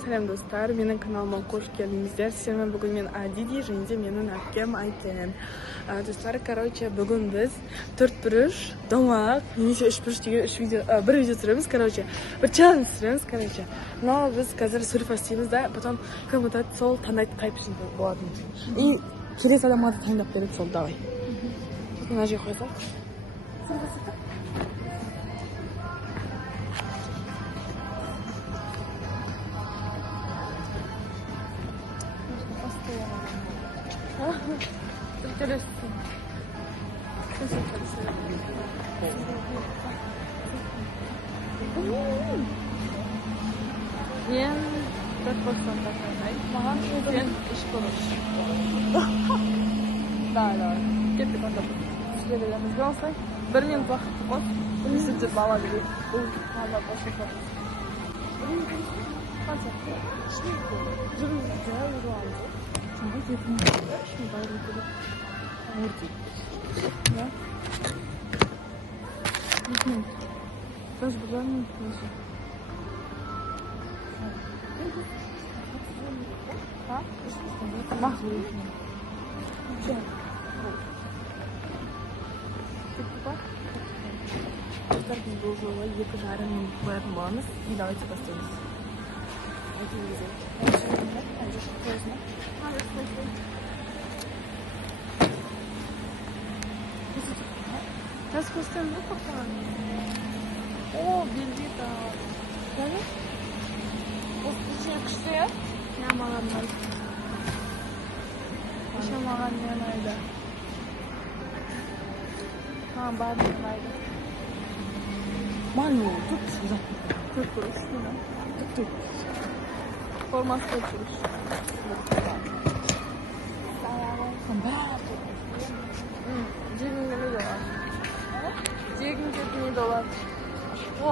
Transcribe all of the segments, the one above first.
сәлем достар, менің каналыма қош келдіңіздер. Сіздермен бүгін мен Адиди және де менің әпкем Айкен. Достар, бүгін біз 4-1 домақ, немесе 3-1 бір видео түсіреміз, бір челлендж түсіреміз, Но біз қазір сурфа істейміз да, потом кім ұтады, сол таңдайды қайпышын болатын. И келесі адамға да таңдап береді, сол давай. Мына жер қойсақ. Интересно. Мен предпоставка маған сен іш бұрыш. Да. Кеттік онда следуеміз. Болсай, 1 минут уақытты қос. Өсіп жүріп ала берейік. Бұл қалда қосып Даже бывает тоже. А? Махлы. Че? Старый был живой, екі жарым минут қоятын боламыз. И давайте поставим. Сейчас поставим, ну пока. О, Белвита. Қане? Осы күшті я? Я маған ұнайды. Еще маған не ұнайды. Бәрі ұнайды. Маған тут сюда. Тут бұрыш, да? Тут. Формасы бұрыш. $20 dolar. О,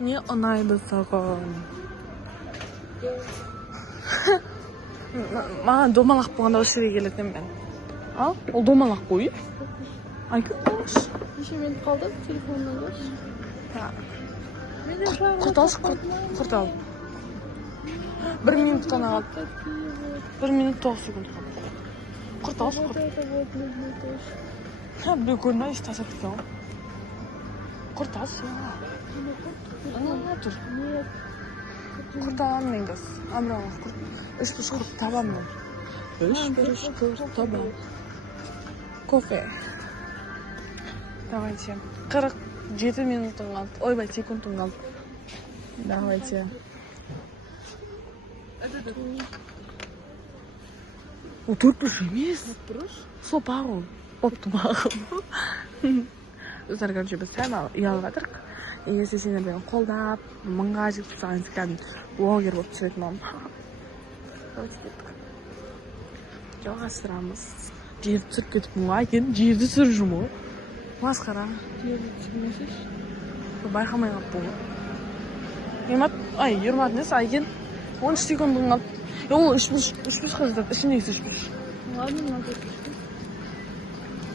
не ұнайды саған. Маған домалақ болғанда осы жерге келетін мен. Ал, ол домалақ қой. Айкүн қош. Неше минут қалды телефоннан қош. Құрт ал. 1 минут қана қалды. 1 минут 9 секунд қалды. Құрт ал. Біреу көрмей істаса кеткен. Құрт ал. Тұр. Құрт аламын мен кәз. Амырауға құрт. 3 құрт табам мен. 3 құрт табам. Кофе. Давайте. 47 минутын қалды. Ойбай, секундын қалды. Давайте. О, 4 емес. Сол бағыл. Опты бағыл. Достар, біз сәл ұялып жатырық. Если сендер бен қолдап, мыңға жетіп тұрсаңыз кәдімгі блогер болып түсетін болам. Давайте кеттік. Жалғастырамыз. Жерді түсіріп кетіп мұға екен. Жерді түсіріп жұмы. Масқара. Жерді түсірмесіз. Байқамай қап бұл. Ермат несі айкен? 13 секундың қалды. Ол 3-5 қыздады. Ішіндегісі 3-5. Ладно,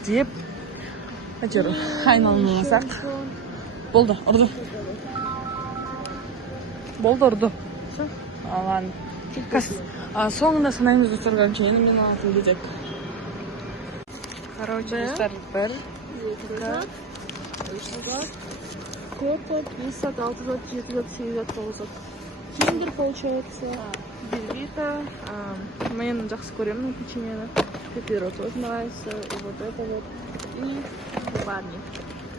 деп. Әтер, айналмасақ. Болды, ұрды. Алан. Соңында санаймыз достар енді мен алатын бедек. Достар, 1, 2, 3, 4, 5, 6, 7, 8, 9. Киндер получается. Белвита. Мен жақсы көремін печеньені. Пеперо тоже нравится. И вот это вот. И барни.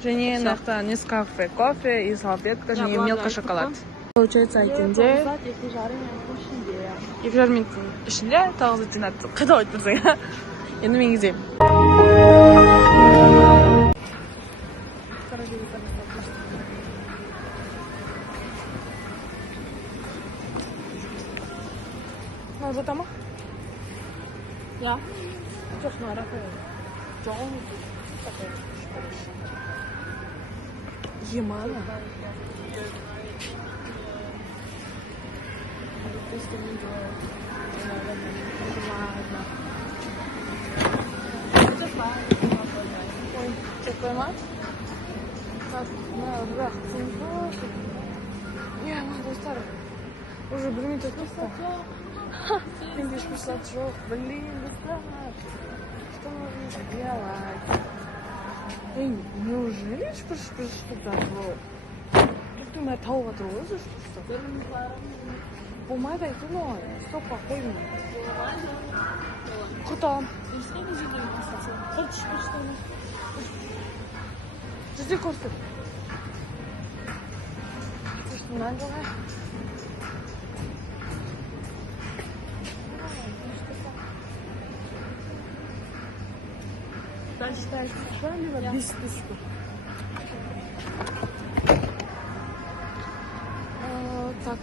Және нақты Нескафе кофе и салфетка, және мелко шоколад. Получается айтынде 2,5 минуттың ішінде тағыз өтен атты. Қайда өтіп тұрсың? Енді мен кезеймін. Жота ма? Я? Жоқ, нарафа. Жоқ, Емана. қоймай ма? Так, бірақ тыңғыш. Достар, уже 1 минут өтті. Менде ешбір сағат жоқ. Блин, достар. Что можно делать? Эй, неужели ешбір что-то жоқ? Тут мен тауып отыр ғой, что? Болмайды айтып ғой. Стопқа қоймын. Құртам. Жүзде көрсет. Мынан жоға. Дальше правильно, без списка. Так.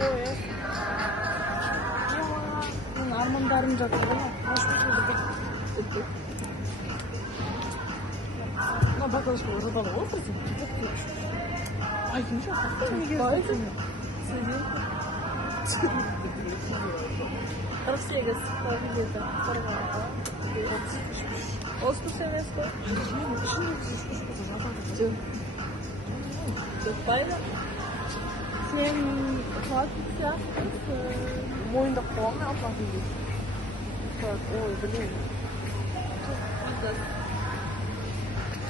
Ой. Мен армандарым жатыр ғой. На баклажку уже было опыте. Ай, ничего, как-то не говорит. 48 где-то. Отпуск емес қой. Жетпайды. Сен қалатын сияқтысың. Мойында қоғамын алпатын дейді. Ой, блин.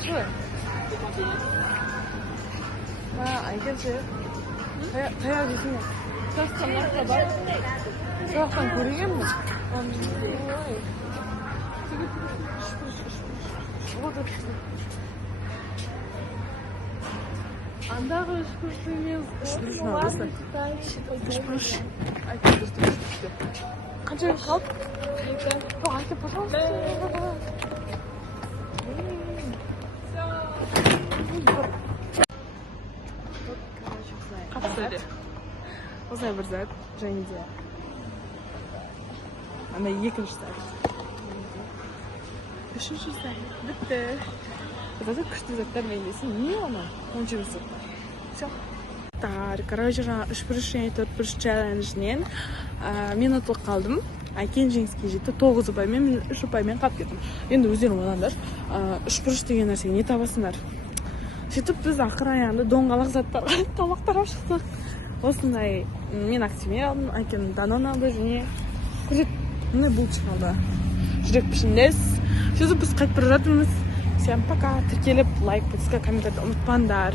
Күтші. Айкенші. Таяқ жесің. Сақтан бар. Сақтан көреген мұ? Андағы үшкүріш емес. Үшкүріш. Қанша қалып? Айке, пожалуйста. Қапсырды. Осылай бір зат, және де ана екінші зат. Үшінші зат. Бітті. Бұда күшті заттар меймесін. Не оны? 10 зат. Все. Короче, жаңа 3-1 және 4-1 челленджінен мен ұтылып қалдым. Айкен жеңіске жетті. 9 ұпаймен, мен 3 ұпаймен қап кеттім. Енді өздерің ойлаңдар. 3-1 деген нәрсеге не табасыңдар? Сөйтіп біз ақыр аяғында доңғалақ заттарға тамақтар алып шықтық. Осындай мен активер алдым, Айкен данон алды және көрсет міне булочка алды. Жүрек пішіндес. Сөйтіп біз қайтып бара жатырмыз. Всем пока. Тіркеліп лайк, подписка, комментарийді ұмытпаңдар.